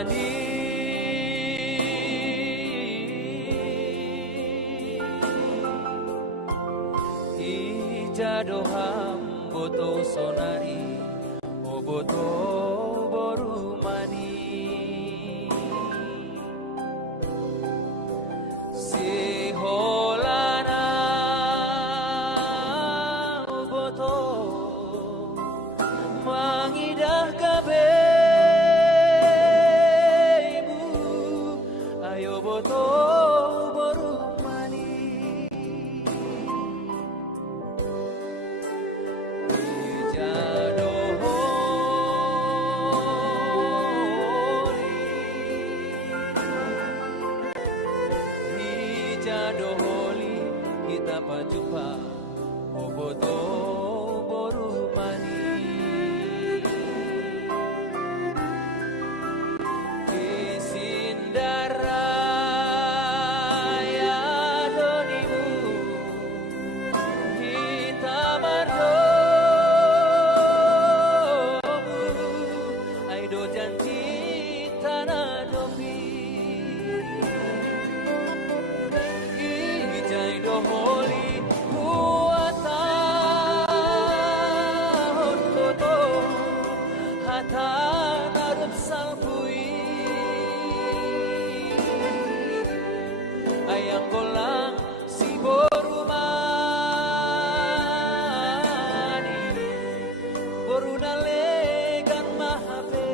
mani ijado hamboto sonari oboto boru mani si holana oboto mangidah kabemu ayo boto boru mani doholi kita pajumpa oboto boru mani kisindara ya donimu kita mardomu aido janji tanah dopi doholi buatan foto hatan arep salpui ayang golang si boru mani boru nalegan mahape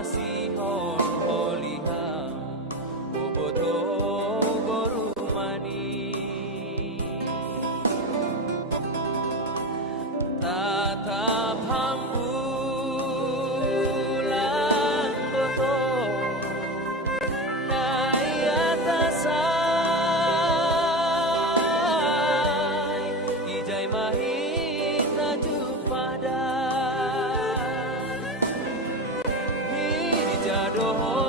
masih holiham boboto boru mani tatap hambulan boto naik atasai ijai mahit laju pada doholi